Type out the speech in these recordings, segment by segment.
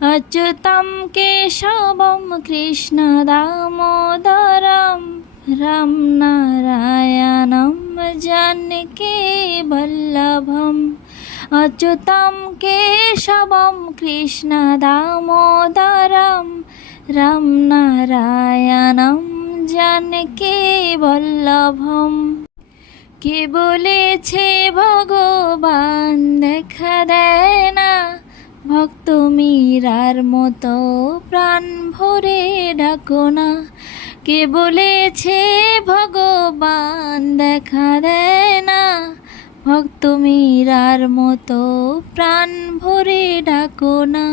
अच्युतं केशवं कृष्णदामोदरं राम नारायणं जानकीवल्लभम् अच्युतं केशवं कृष्णदामोदरं राम नारायणं जानकीवल्लभम् কে বলেছে ভগবান দেখা দেয় না ভক্ত মীরার মতো প্রাণ ভরে ডাকো না কে বলেছে ভগবান দেখা দেয় না ভক্ত মীরার মতো প্রাণ ভরে ডাকো না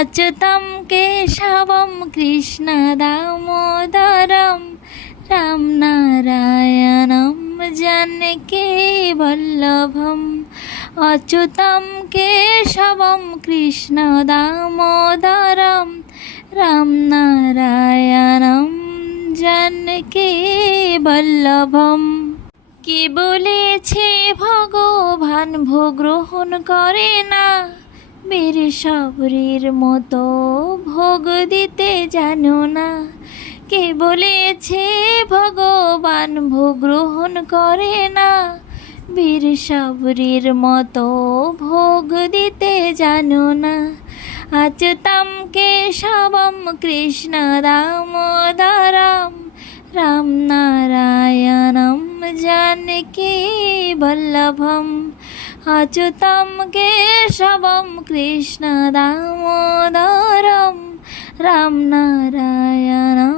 अच्युतं केशवं कृष्ण दामोदरं राम नारायणं जानकीवल्लभम् अच्युतं केशवं कृष्ण दामोदरं राम नारायणं जानकीवल्लभम् কে বলেছে ভগবান ভোগ গ্রহণ করে না বীর শবরীর মতো ভোগ দিতে জানো না কে বলেছে ভগবান ভোগ গ্রহণ করে না বীর শবরীর মতো ভোগ দিতে জানো না अच्युतं केशवं कृष्ण दामोदरं राम नारायणं जानकीवल्लभम् अच्युतं केशवं कृष्ण दामोदरं राम नारायणं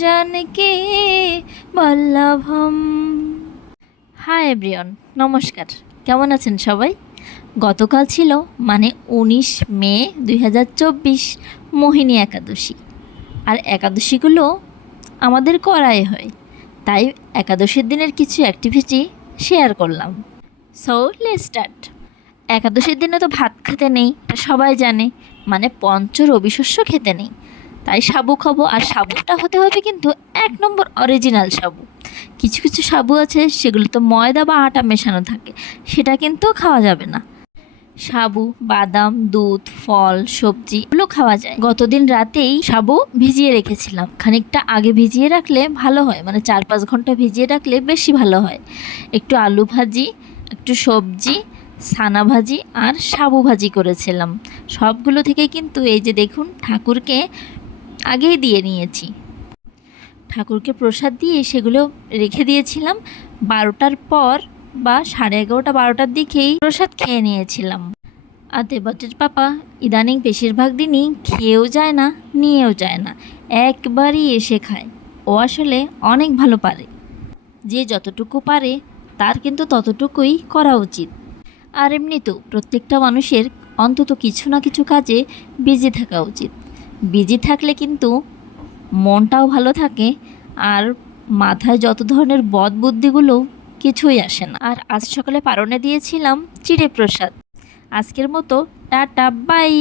जानकीवल्लभम्। হাই এভরিওয়ান, নমস্কার। কেমন আছেন সবাই? গতকাল ছিল মানে 19 মে 2024 মোহিনী একাদশী। আর একাদশীগুলো আমাদের করাই হয়, তাই একাদশীর দিনের কিছু অ্যাক্টিভিটি শেয়ার করলাম। So let's start. একাদশীর দিনে তো ভাত খেতে নেই, এটা সবাই জানে, মানে পঞ্চ রবিশস্য খেতে নেই। তাই সাবু খাবো, আর সাবুটা হতে হবে কিন্তু 1 নম্বর অরিজিনাল সাবু। কিছু কিছু সাবু আছে সেগুলো তো ময়দা বা আটা মেশানো থাকে, সেটা কিন্তু খাওয়া যাবে না। সাবু, বাদাম, দুধ, ফল, সবজি এগুলো খাওয়া যায়। গতদিন রাতেই সাবু ভিজিয়ে রেখেছিলাম। খানিকটা আগে ভিজিয়ে রাখলে ভালো হয়, মানে 4-5 ঘন্টা ভিজিয়ে রাখলে বেশি ভালো হয়। একটু আলু ভাজি, একটু সবজি, ছানা ভাজি আর সাবু ভাজি করেছিলাম। সবগুলো থেকে কিন্তু এই যে দেখুন, ঠাকুরকে আগেই দিয়ে নিয়েছি। ঠাকুরকে প্রসাদ দিয়ে সেগুলো রেখে দিয়েছিলাম। 12টার পর বা 11:30-12টার দিকেই প্রসাদ খেয়ে নিয়েছিলাম। আর দেবতের পাপা ইদানিং বেশিরভাগ দিনই খেয়েও যায় না, নিয়েও যায় না, একবারই এসে খায়। ও আসলে অনেক ভালো পারে। যে যতটুকু পারে তার কিন্তু ততটুকুই করা উচিত। আর এমনিতেও প্রত্যেকটা মানুষের অন্তত কিছু না কিছু কাজে বিজি থাকা উচিত। বিজি থাকলে কিন্তু মনটাও ভালো থাকে, আর মাথায় যত ধরনের বদ বুদ্ধিগুলো কিছুই আসে না। আর আজ সকালে পারণে দিয়েছিলাম চিড়ে প্রসাদ। আজকের মতো টাটা, বাই।